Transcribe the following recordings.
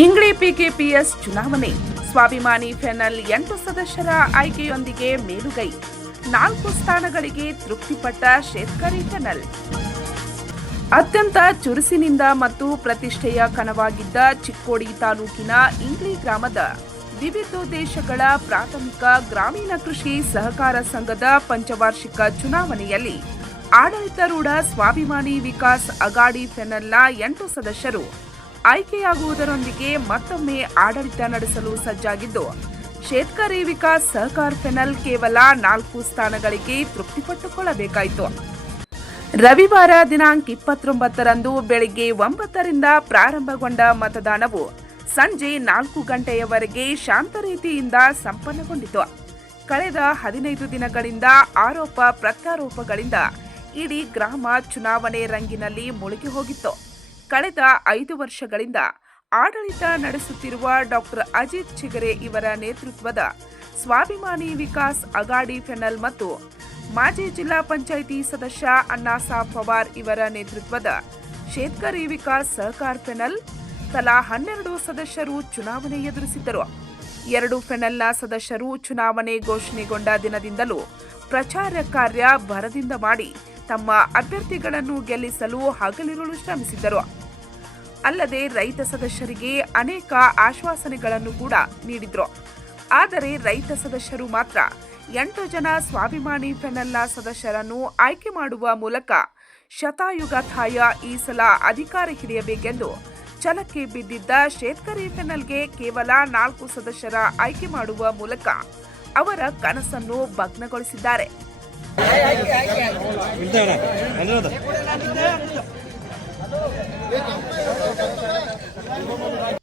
ಇಂಗ್ಳಿ PKPS ಚುನಾವಣೆ. ಸ್ವಾಭಿಮಾನಿ fennel ಎಂಟು ಸದಸ್ಯರ ಆಯ್ಕೆಯೊಂದಿಗೆ ಮೇಲುಗೈ. ನಾಲ್ಕು ಸ್ಥಾನಗಳಿಗೆ ತೃಪ್ತಿಪಟ್ಟ ಶೇತ್ಕರಿ ಫೆನಲ್. ಅತ್ಯಂತ ಚುರುಸಿನಿಂದ ಮತ್ತು ಪ್ರತಿಷ್ಠೆಯ ಕಣವಾಗಿದ್ದ ಚಿಕ್ಕೋಡಿ ತಾಲೂಕಿನ ಇಂಗ್ಲಿ ಗ್ರಾಮದ ವಿವಿಧೋದ್ದೇಶಗಳ ಪ್ರಾಥಮಿಕ ಗ್ರಾಮೀಣ ಕೃಷಿ ಸಹಕಾರ ಸಂಘದ ಪಂಚವಾರ್ಷಿಕ ಚುನಾವಣೆಯಲ್ಲಿ ಆಡಳಿತಾರೂಢ ಸ್ವಾಭಿಮಾನಿ ವಿಕಾಸ್ ಅಗಾಡಿ ಫೆನಲ್ನ ಎಂಟು ಸದಸ್ಯರು ಆಯ್ಕೆಯಾಗುವುದರೊಂದಿಗೆ ಮತ್ತೊಮ್ಮೆ ಆಡಳಿತ ನಡೆಸಲು ಸಜ್ಜಾಗಿದ್ದು, ಶೇತ್ಕರಿ ವಿಕಾಸ್ ಸಹಕಾರ ಫೆನಲ್ ಕೇವಲ ನಾಲ್ಕು ಸ್ಥಾನಗಳಿಗೆ ತೃಪ್ತಿಪಟ್ಟುಕೊಳ್ಳಬೇಕಾಯಿತು. ರವಿವಾರ ದಿನಾಂಕ ಇಪ್ಪತ್ತೊಂಬತ್ತರಂದು ಬೆಳಿಗ್ಗೆ ಒಂಬತ್ತರಿಂದ ಪ್ರಾರಂಭಗೊಂಡ ಮತದಾನವು ಸಂಜೆ ನಾಲ್ಕು ಗಂಟೆಯವರೆಗೆ ಶಾಂತ ರೀತಿಯಿಂದ ಸಂಪನ್ನಗೊಂಡಿತು. ಕಳೆದ ಹದಿನೈದು ದಿನಗಳಿಂದ ಆರೋಪ ಪ್ರತ್ಯಾರೋಪಗಳಿಂದ ಇಡೀ ಗ್ರಾಮ ಚುನಾವಣೆ ರಂಗಿನಲ್ಲಿ ಮುಳುಗಿ ಹೋಗಿತ್ತು. ಕಳೆದ ಐದು ವರ್ಷಗಳಿಂದ ಆಡಳಿತ ನಡೆಸುತ್ತಿರುವ ಡಾಕ್ಟರ್ ಅಜಿತ್ ಚಿಗರೆ ಇವರ ನೇತೃತ್ವದ ಸ್ವಾಭಿಮಾನಿ ವಿಕಾಸ್ ಅಗಾಡಿ ಫೆನಲ್ ಮತ್ತು ಮಾಜಿ ಜಿಲ್ಲಾ ಪಂಚಾಯಿತಿ ಸದಸ್ಯ ಅಣ್ಣಾಸಾಬ್ ಪವಾರ್ ಇವರ ನೇತೃತ್ವದ ಶೇತ್ಕರಿ ವಿಕಾಸ್ ಸಹಕಾರ ಫೆನಲ್ ತಲಾ ಹನ್ನೆರಡು ಸದಸ್ಯರು ಚುನಾವಣೆ ಎದುರಿಸಿದ್ದರು. ಎರಡು ಫೆನಲ್ನ ಸದಸ್ಯರು ಚುನಾವಣೆ ಘೋಷಣೆಗೊಂಡ ದಿನದಿಂದಲೂ ಪ್ರಚಾರ ಕಾರ್ಯ ಭರದಿಂದ ಮಾಡಿ ತಮ್ಮ ಅಭ್ಯರ್ಥಿಗಳನ್ನು ಗೆಲ್ಲಿಸಲು ಹಗಲಿರುಳು ಶ್ರಮಿಸಿದ್ದರು. ಅಲ್ಲದೆ ರೈತ ಸದಸ್ಯರಿಗೆ ಅನೇಕ ಆಶ್ವಾಸನೆಗಳನ್ನು ಕೂಡ ನೀಡಿದ್ರು. ಆದರೆ ರೈತ ಸದಸ್ಯರು ಮಾತ್ರ ಎಂಟು ಜನ ಸ್ವಾಭಿಮಾನಿ ಫೆನಲ್ನ ಸದಸ್ಯರನ್ನು ಆಯ್ಕೆ ಮಾಡುವ ಮೂಲಕ ಶತಾಯುಗ ಥಾಯ ಈ ಸಲ ಅಧಿಕಾರ ಹಿಡಿಯಬೇಕೆಂದು ಛಲಕ್ಕೆ ಬಿದ್ದಿದ್ದ ಶೇತ್ಕರಿ ಫೆನಲ್ಗೆ ಕೇವಲ ನಾಲ್ಕು ಸದಸ್ಯರ ಆಯ್ಕೆ ಮಾಡುವ ಮೂಲಕ ಅವರ ಕನಸನ್ನು ಭಗ್ನಗೊಳಿಸಿದ್ದಾರೆ. よかった。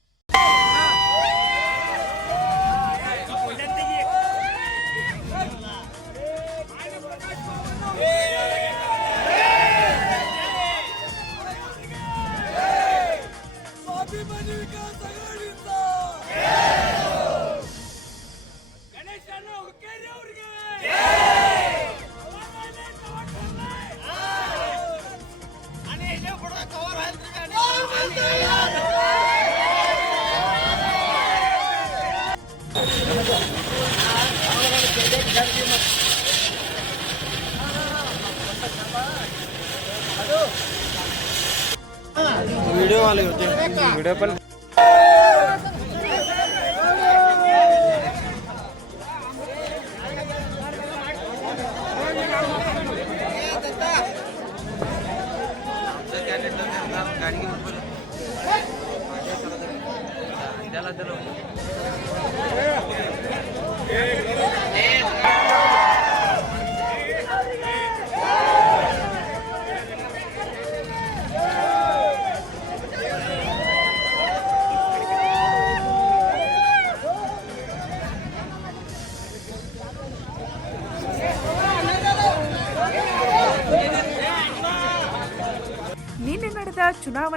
व्हिडिओ आले होते. व्हिडिओ पण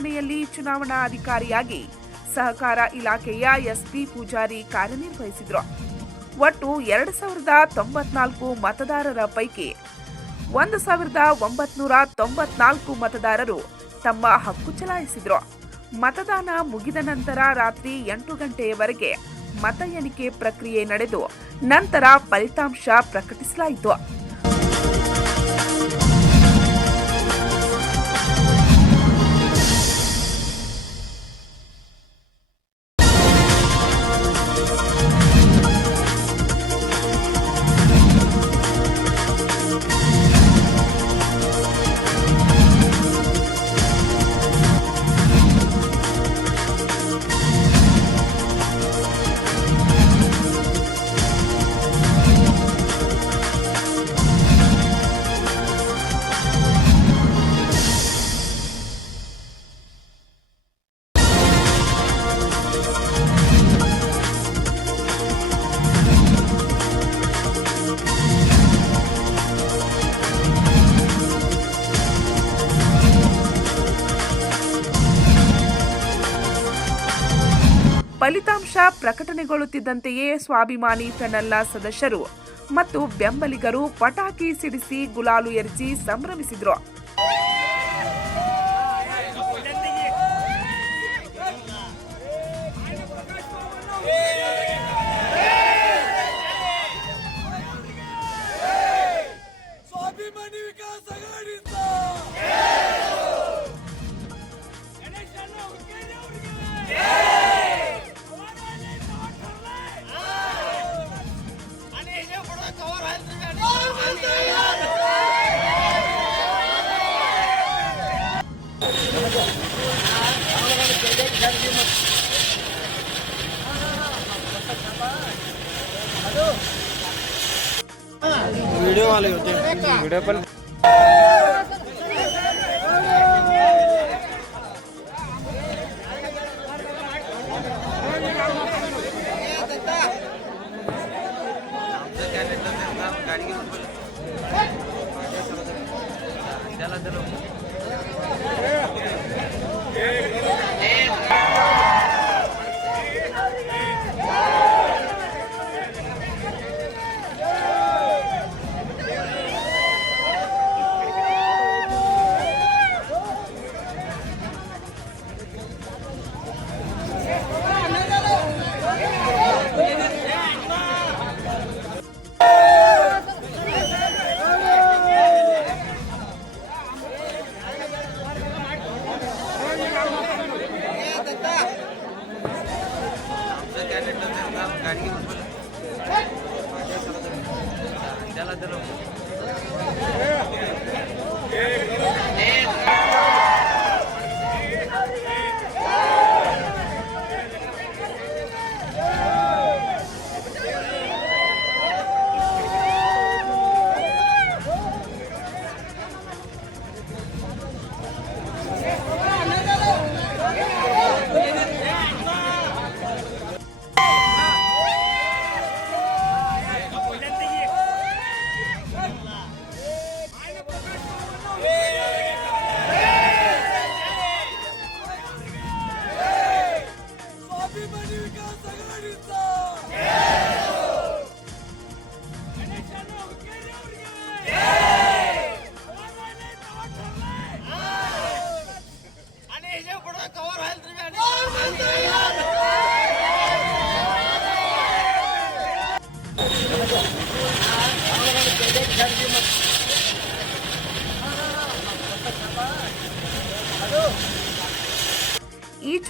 ಚುನಾವಣೆಯಲ್ಲಿ ಚುನಾವಣಾ ಅಧಿಕಾರಿಯಾಗಿ ಸಹಕಾರ ಇಲಾಖೆಯ ಎಸ್ಪಿ ಪೂಜಾರಿ ಕಾರ್ಯನಿರ್ವಹಿಸಿದ್ರು. ಒಟ್ಟು ಎರಡ್ ಸಾವಿರದ ತೊಂಬತ್ನಾಲ್ಕು ಮತದಾರರ ಪೈಕಿ ಒಂದು ಸಾವಿರದ ಒಂಬತ್ನೂರ ತೊಂಬತ್ನಾಲ್ಕು ಮತದಾರರು ತಮ್ಮ ಹಕ್ಕು ಚಲಾಯಿಸಿದ್ರು. ಮತದಾನ ಮುಗಿದ ನಂತರ ರಾತ್ರಿ ಎಂಟು ಗಂಟೆಯವರೆಗೆ ಮತ ಎಣಿಕೆ ಪ್ರಕ್ರಿಯೆ ನಡೆದು, ನಂತರ ಫಲಿತಾಂಶ ಪ್ರಕಟಿಸಲಾಯಿತು. ಫಲಿತಾಂಶ ಪ್ರಕಟಣೆಗೊಳ್ಳುತ್ತಿದ್ದಂತೆಯೇ ಸ್ವಾಭಿಮಾನಿ ಫೆನಲ್ಲ ಸದಸ್ಯರು ಮತ್ತು ಬೆಂಬಲಿಗರು ಪಟಾಕಿ ಸಿಡಿಸಿ ಗುಲಾಲು ಎರಚಿ ಸಂಭ್ರಮಿಸಿದ್ರು. वीडियो वाले होते हैं वीडियो पण स्वाभिमानी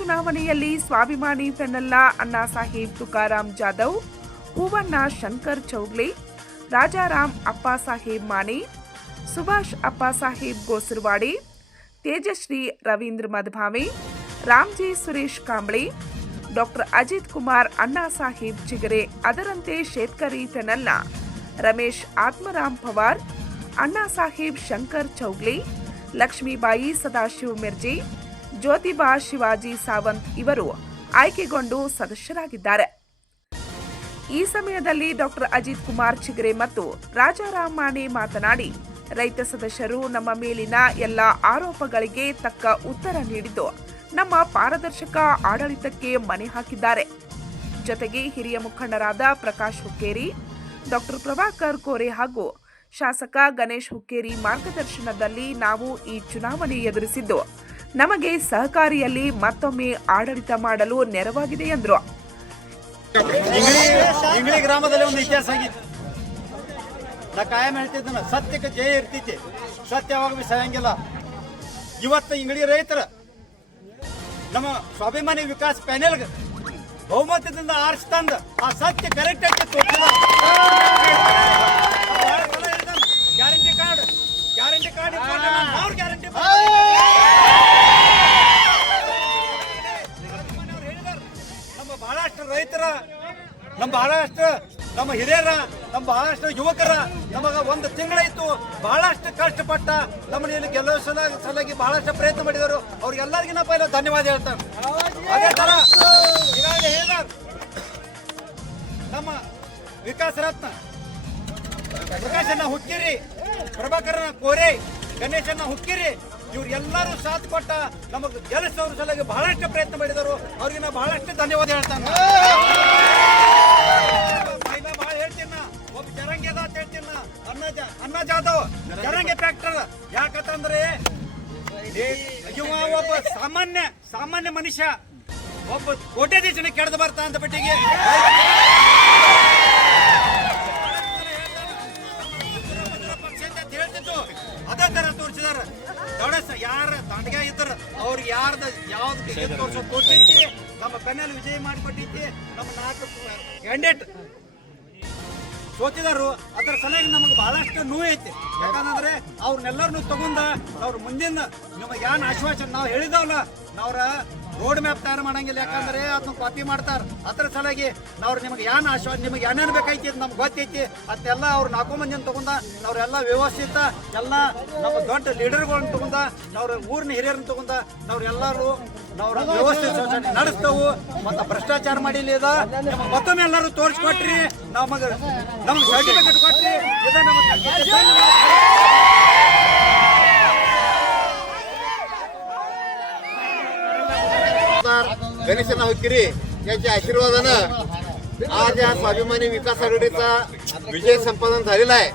ಚುನಾವಣೆಯಲ್ಲಿ ಸ್ವಾಭಿಮಾನಿ ಫೆನಲ್ಲ ಅಣ್ಣಾ ಸಾಹೇಬ್ ತುಕಾರಾಂ ಜಾಧವ್, ಹೂವಣ್ಣ ಶಂಕರ್ ಚೌಗ್ಲೆ, ರಾಜಾರಾಮ್ ಅಪ್ಪ ಸಾಹೇಬ್ ಮಾಣಿ, ಸುಭಾಷ್ ಅಪ್ಪ ಸಾಹೇಬ್ ಗೋಸರ್ವಾಡಿ, ತೇಜಶ್ರೀ ರವೀಂದ್ರ ಮಧ್ಭಾವಿ, ರಾಮ್ಜಿ ಸುರೇಶ್ ಕಾಂಬ್ಳೆ, ಡಾಕ್ಟರ್ ಅಜಿತ್ ಕುಮಾರ್ ಅಣ್ಣಾ ಸಾಹೇಬ್ ಚಿಗರೆ, ಅದರಂತೆ ಶೇತ್ಕರಿ ಫೆನಲ್ಲ ರಮೇಶ್, ಆತ್ಮರಾಮ್ ಪವಾರ್, ಅಣ್ಣಾ ಸಾಹೇಬ್ ಶಂಕರ್ ಚೌಗ್ಲೆ, ಲಕ್ಷ್ಮೀಬಾಯಿ ಸದಾಶಿವ ಮಿರ್ಜಿ ಜ್ಯೋತಿಬಾ ಶಿವಾಜಿ ಸಾವಂತ್ ಇವರು ಆಯ್ಕೆಗೊಂಡು ಸದಸ್ಯರಾಗಿದ್ದಾರೆ. ಈ ಸಮಯದಲ್ಲಿ ಡಾಕ್ಟರ್ ಅಜಿತ್ ಕುಮಾರ್ ಚಿಗ್ರೆ ಮತ್ತು ರಾಜಾರಾಮ್ ಮಾಣಿ ಮಾತನಾಡಿ, ರೈತ ಸದಸ್ಯರು ನಮ್ಮ ಮೇಲಿನ ಎಲ್ಲ ಆರೋಪಗಳಿಗೆ ತಕ್ಕ ಉತ್ತರ ನೀಡಿದ್ದು ನಮ್ಮ ಪಾರದರ್ಶಕ ಆಡಳಿತಕ್ಕೆ ಮನೆ ಹಾಕಿದ್ದಾರೆ. ಜೊತೆಗೆ ಹಿರಿಯ ಮುಖಂಡರಾದ ಪ್ರಕಾಶ್ ಹುಕ್ಕೇರಿ, ಡಾಕ್ಟರ್ ಪ್ರಭಾಕರ್ ಕೋರೆ ಹಾಗೂ ಶಾಸಕ ಗಣೇಶ್ ಹುಕ್ಕೇರಿ ಮಾರ್ಗದರ್ಶನದಲ್ಲಿ ನಾವು ಈ ಚುನಾವಣೆ ಎದುರಿಸಿದ್ದು. ನಮಗೆ ಸಹಕಾರಿಯಲ್ಲಿ ಮತ್ತೊಮ್ಮೆ ಆಡಳಿತ ಮಾಡಲು ನೆರವಾಗಿದೆ ಎಂದರು. ಗ್ರಾಮದಲ್ಲಿ ಒಂದು ಇತಿಹಾಸ ಆಗಿತ್ತು. ಕಾಯಂ ಸತ್ಯಕ್ಕೆ ಜಯ ಇರ್ತೈತಿ. ಸತ್ಯ ಯಾವಾಗ ಬಿ ಸಾಯಂಗಿಲ್ಲ. ಇವತ್ತು ಇಂಗಡಿ ರೈತರ ನಮ್ಮ ಸ್ವಾಭಿಮಾನಿ ವಿಕಾಸ್ ಪ್ಯಾನೆಲ್ ಬಹುಮತದಿಂದ ಆರಿಸಿ ತಂದ ಆ ಸತ್ಯ ಕರೆಕ್ಟ್ ಆಗಿ ಗ್ಯಾರಂಟಿ ಕಾರ್ಡ್ ಗ್ಯಾರಂಟಿ ಕಾರ್ಡ್ ನಮ್ಮ ಬಹಳಷ್ಟು ನಮ್ಮ ಹಿರಿಯರ ನಮ್ಮ ಬಹಳಷ್ಟು ಯುವಕರ ನಮಗ ಒಂದು ತಿಂಗಳಾಯ್ತು ಬಹಳಷ್ಟು ಕಷ್ಟಪಟ್ಟ ನಮ್ಮನ್ನ ಇಲ್ಲಿ ಸಲ ಸಲಾಗಿ ಬಹಳಷ್ಟು ಪ್ರಯತ್ನ ಮಾಡಿದರು. ಅವ್ರಿಗೆಲ್ಲರಿಗೂ ನಾ ಪೈಲ ಧನ್ಯವಾದ ಹೇಳ್ತಾರೆ ಅದೇ ತರ ನಮ್ಮ ವಿಕಾಸ ರತ್ನ ಪ್ರಕಾಶನ ಹುಕ್ಕಿರಿ ಪ್ರಭಾಕರನ ಕೋರೆ ಗಣೇಶನ ಹುಕ್ಕಿರಿ, ಇವ್ರು ಎಲ್ಲರೂ ಸಾಥ್ ಕೊಟ್ಟ ನಮಗೆ ಗೆಲ್ಲಿಸೋರ ಸಲುವಾಗಿ ಬಹಳಷ್ಟು ಪ್ರಯತ್ನ ಮಾಡಿದರು. ಅವ್ರಿಗೆ ಬಹಳಷ್ಟು ಧನ್ಯವಾದ ಹೇಳ್ತಾನೆ. ಜರಂಗಿ ಫ್ಯಾಕ್ಟರ್ ಯಾಕಂತಂದ್ರೆ ಇವ ಒಬ್ಬ ಸಾಮಾನ್ಯ ಸಾಮಾನ್ಯ ಮನುಷ್ಯ, ಒಬ್ಬ ಕೋಟ್ಯಾಧೀಶನ ಕೆಡದು ಬರ್ತಾ ಅಂತ ಬಿಟ್ಟಿಗೆ ಹೇಳ್ತಿತ್ತು ಅದೇ ತರ ತೋರಿಸಿದಾರ. ದೊಡಸ ಯಾರ ದಂಡಗ ಇದ್ರ ಅವ್ರಿಗೆ ಯಾರ್ದ, ಯಾವ್ದು ತೋರ್ಸೋ ಕೊಟ್ಟೈತಿ ನಮ್ಮ ಪೆನ್ನಲ್ಲಿ ವಿಜಯ ಮಾಡಿಕೊಟ್ಟಿದ್ದೆ, ನಮ್ಮ ನಾಲ್ಕು ಕ್ಯಾಂಡಿಡೇಟ್ ಸೋತಿದಾರು, ಅದರ ಸಲುವಾಗಿ ನಮಗೆ ಬಹಳಷ್ಟು ನೋವು ಐತಿ. ಯಾಕಂದ್ರೆ ಅವ್ರನ್ನೆಲ್ಲರನ್ನು ತಗೊಂಡ ಅವ್ರ ಮುಂದಿನ ನಿಮಗೆ ಏನು ಆಶ್ವಾಸನೆ ನಾವು ಹೇಳಿದವಲ್ಲ, ನಾವ್ರ ರೋಡ್ ಮ್ಯಾಪ್ ತಯಾರು ಮಾಡಂಗಿಲ್ಲ, ಯಾಕಂದ್ರೆ ಅದನ್ನ ಕಾಪಿ ಮಾಡ್ತಾರ. ಅದ್ರ ಸಲಾಗಿ ನಾವು ನಿಮಗೆ ಏನ್ ಆಶ್ವಾಸ ನಿಮಗೆ ಏನೇನು ಬೇಕೈತಿ ಅಂತ ನಮ್ಗೆ ಗೊತ್ತೈತಿ. ಅದನ್ನೆಲ್ಲ ಅವ್ರು ನಾಲ್ಕು ಮಂದಿನ ತಗೊಂಡ, ನಾವ್ರೆಲ್ಲ ವ್ಯವಸ್ಥಿತ, ಎಲ್ಲ ನಮ್ಮ ದೊಡ್ಡ ಲೀಡರ್ಗಳನ್ನ ತಗೊಂಡ, ನಾವ್ರ ಊರಿನ ಹಿರಿಯರನ್ನ ತಗೊಂಡ ನಾವ್ರೆಲ್ಲರೂ ನಾವ್ರ ವ್ಯವಸ್ಥಿತ ನಡೆಸ್ತವು ಮತ್ತೆ ಭ್ರಷ್ಟಾಚಾರ ಮಾಡಿಲ್ಲ ಇದ. ಮತ್ತೊಮ್ಮೆ ಎಲ್ಲರೂ ತೋರಿಸ್ಕೊಟ್ರಿ. ನಮಗೆ ನಮ್ಗೆ ಸರ್ಟಿಫಿಕೇಟ್ ಕೊಟ್ರಿ. ಇದ ನಮಗೆ आमदार गणेशना हुक्किरी यांच्या आशीर्वादानं आज या स्वाभिमानी विकास आघाडीचा विजय संपादन झालेला आहे.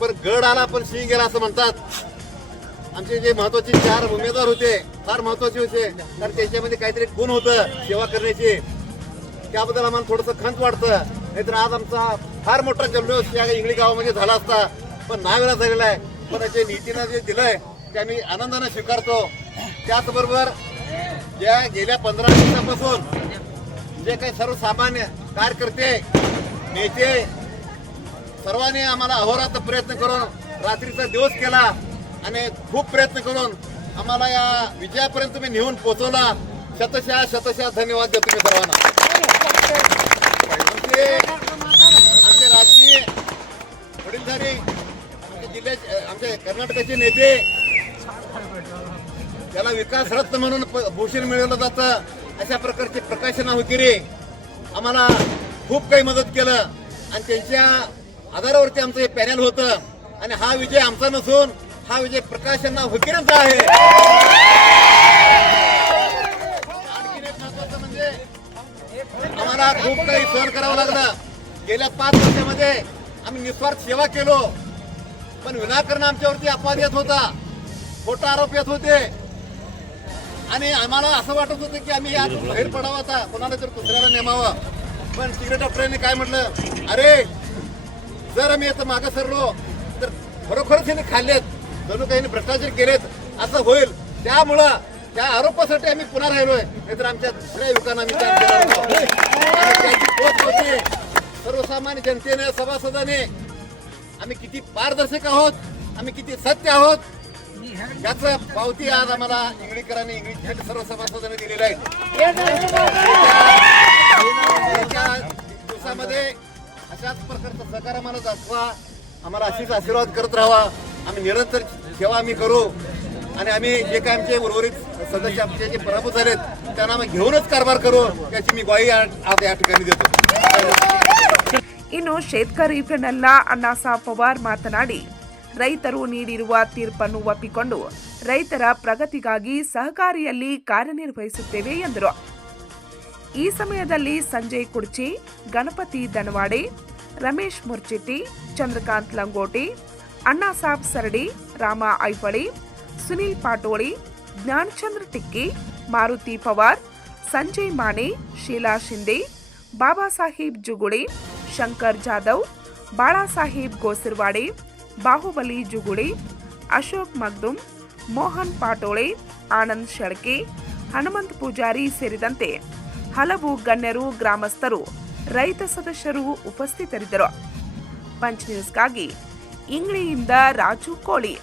पण गड आला पण सिंह गेला असं म्हणतात. आमचे जे महत्त्वाचे चार उमेदवार होते फार महत्त्वाचे होते. तर त्यांच्यामध्ये काहीतरी गुण होतं सेवा करण्याची. त्याबद्दल आम्हाला थोडंसं खंत वाटतं. नाहीतर आज आमचा फार मोठा जल्लोष या इंगळी गावामध्ये झाला असता. पण नावेला झालेला आहे. पण जे नीतीनं जे दिलंय ते आम्ही आनंदाने स्वीकारतो. त्याचबरोबर ज्या गेल्या पंधरा दिवसापासून जे काही सर्वसामान्य कार्यकर्ते नेते सर्वांनी आम्हाला अहोरात्र प्रयत्न करून रात्रीचा दिवस केला आणि खूप प्रयत्न करून आम्हाला या विजयापर्यंत तुम्ही नेऊन पोहोचवला. शतशा शतशः धन्यवाद देतो मी सर्वांना. आमचे राजकीय वडीलधारी आमच्या जिल्ह्याचे आमचे कर्नाटकाचे नेते त्याला विकास रत्न म्हणून प- भूषण मिळवलं जातं. अशा प्रकारचे प्रकाशन वगैरे आम्हाला खूप काही मदत केलं. आणि त्यांच्या आधारावरती आमचं हे पॅनल होतं. आणि हा विजय आमचा नसून हा विजय प्रकाशांना हुकिरेचा आहे. आणखीन एक महत्वाचं म्हणजे आम्हाला खूप काही सहन करावं लागलं. गेल्या पाच वर्षामध्ये आम्ही निस्वार्थ सेवा केलो. पण विनाकारण आमच्यावरती अपवाद येत होता. खोटा आरोप येत होते. आणि आम्हाला असं वाटत होतं की आम्ही यात बाहेर पडावं आता कोणाला तर दुसऱ्याला नेमावं. पण तिकडे डॉक्टरांनी काय म्हटलं? अरे जर आम्ही याचं मागं सरलो तर खरोखरच यांनी खाल्लेत. जणू काही भ्रष्टाचार केलेत असं होईल. त्यामुळं त्या आरोपासाठी आम्ही पुन्हा राहिलोय. नाहीतर आमच्या दुसऱ्या युवकांना सर्वसामान्य जनतेने सभासदाने आम्ही किती पारदर्शक आहोत आम्ही किती सत्य आहोत याचं पावती आज आम्हाला इंगळीकरांनी इंग्लिश सर्व सभासदांनी दिलेलं आहे येत्या दिवसामध्ये अशाच प्रकारचा सहकार आम्हाला दाखवा आम्हाला अशीच आशीर्वाद करत राहावा आम्ही निरंतर सेवा आम्ही करू आणि आम्ही जे काय आमचे उर्वरित सदस्य आमचे जे पराभूत झालेत त्यांना आम्ही घेऊनच कारभार करू याची मी ग्वाही आज या ठिकाणी देतो ಇನ್ನು ಶೇತ್ಕರ್ ಇಫೆನೆಲ್ಲ ಅಣ್ಣಾಸಾ ಪವಾರ್ ಮಾತನಾಡಿ ರೈತರು ನೀಡಿರುವ ತೀರ್ಪನ್ನು ಒಪ್ಪಿಕೊಂಡು ರೈತರ ಪ್ರಗತಿಗಾಗಿ ಸಹಕಾರಿಯಲ್ಲಿ ಕಾರ್ಯನಿರ್ವಹಿಸುತ್ತೇವೆ ಎಂದರು. ಈ ಸಮಯದಲ್ಲಿ ಸಂಜಯ್ ಕುರ್ಚಿ ಗಣಪತಿ ದನವಾಡೆ, ರಮೇಶ್ ಮುರ್ಚಿಟ್ಟಿ, ಚಂದ್ರಕಾಂತ್ ಲಂಗೋಟಿ ಅಣ್ಣಾಸಾಬ್ ಸರಡಿ, ರಾಮ ಐಫಳಿ ಸುನೀಲ್ ಪಾಟೋಳಿ, ಜ್ಞಾನಚಂದ್ರ ಟಿಕ್ಕಿ, ಮಾರುತಿ ಪವಾರ್, ಸಂಜಯ್ ಮಾಣಿ, ಶೀಲಾ ಶಿಂದೆ ಬಾಬಾ ಸಾಹೇಬ್ ಜುಗುಳಿ, ಶಂಕರ್ ಜಾಧವ್ ಬಾಳಾಸಾಹೇಬ್ ಗೋಸಿರ್ವಾಡೆ ಬಾಹುಬಲಿ ಜುಗುಳಿ, ಅಶೋಕ್ ಮಗ್ದುಮ್, ಮೋಹನ್ ಪಾಟೋಳೆ, ಆನಂದ್ ಶೆಳ್ಕೆ, ಹನುಮಂತ್ ಪೂಜಾರಿ ಸೇರಿದಂತೆ ಹಲವು ಗಣ್ಯರು, ಗ್ರಾಮಸ್ಥರು, ರೈತ ಸದಸ್ಯರು ಉಪಸ್ಥಿತರಿದ್ದರು. ಪಂಚ್ ನ್ಯೂಸ್ಗಾಗಿ ಇಂಗ್ಲಿಯಿಂದ ರಾಜು ಕೋಳಿ.